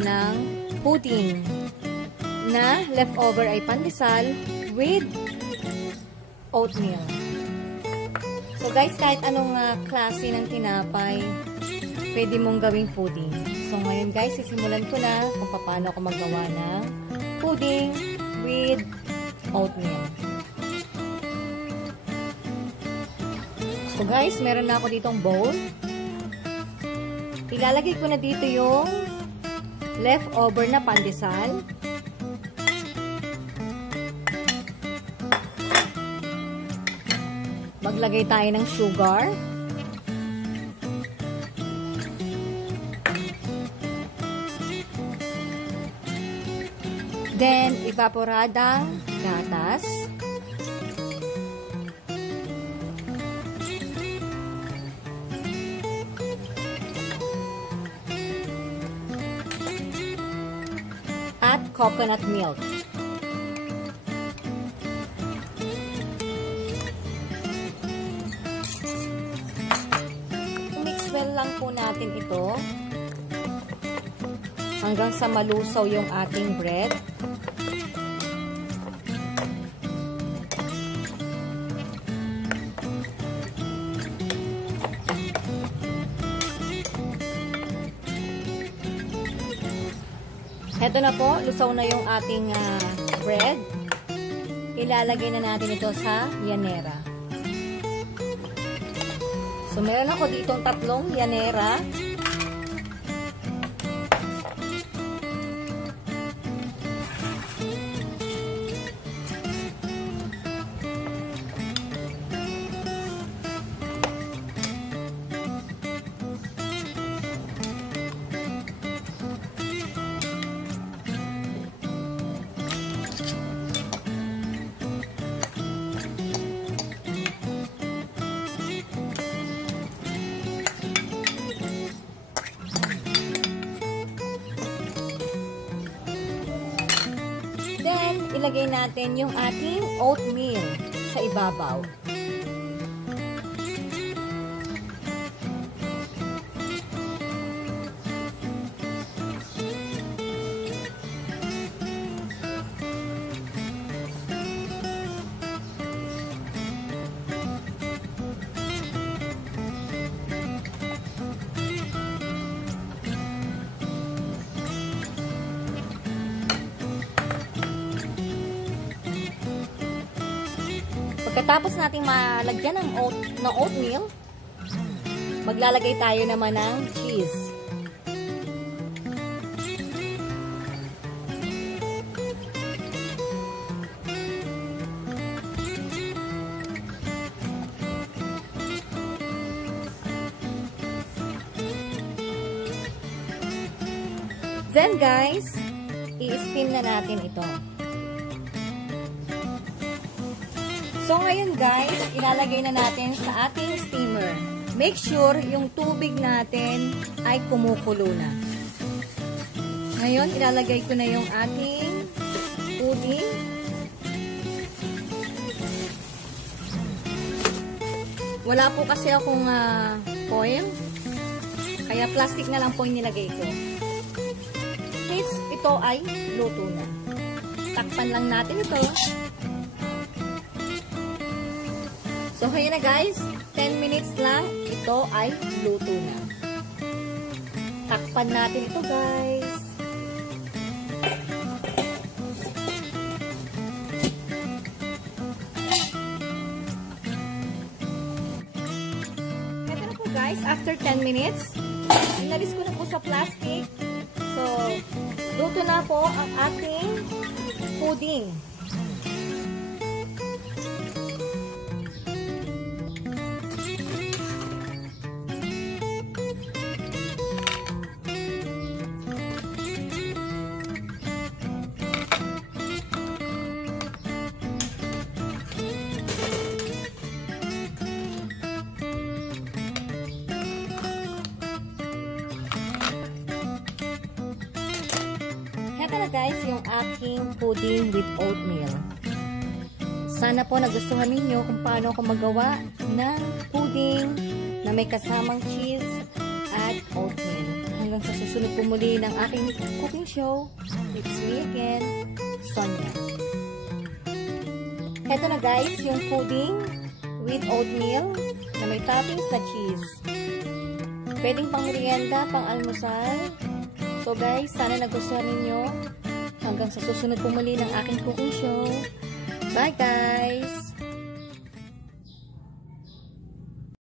ng pudding na leftover ay pandesal with oatmeal. So guys, kahit anong klase ng tinapay, pwede mong gawing pudding. So ngayon guys, sisimulan ko na kung paano ako magawa ng pudding with oatmeal. So guys, meron na ako ditong bowl. Ilalagay ko na dito yung leftover na pandesal. Maglagay tayo ng sugar. Then, evaporadang gatas. At coconut milk. Well lang po natin ito hanggang sa malusaw yung ating bread. Heto na po, lusaw na yung ating bread. Ilalagay na natin ito sa yanera. So, meron ako ditong 3 yanera. Then, ilagay natin yung ating oatmeal sa ibabaw. Pagkatapos nating malagyan ng oatmeal, maglalagay tayo naman ng cheese. Then guys, i-steam na natin ito. So, ngayon guys, ilalagay na natin sa ating steamer. Make sure yung tubig natin ay kumukulo na. Ngayon, ilalagay ko na yung ating pudding. Wala po kasi akong foil, kaya plastic na lang po yung nilagay ko. Ito ay luto na. Takpan lang natin ito. So, kaya na guys, 10 minutes lang, ito ay luto na. Takpan natin ito guys. Ito na po guys, after 10 minutes, inalis ko na po sa plastic. So, luto na po ang ating pudding. Ito na guys yung aking pudding with oatmeal. Sana po nagustuhan ninyo kung paano ako magawa ng pudding na may kasamang cheese at oatmeal. Hanggang hanggang sa susunod po muli ng aking cooking show. It's me again, Sonia. Heto na guys, yung pudding with oatmeal na may toppings na cheese. Pwedeng pang merienda, pang almusal. So guys, sana nagustuhan ninyo. Hanggang sa susunod po muli ng aking cooking show. Bye guys!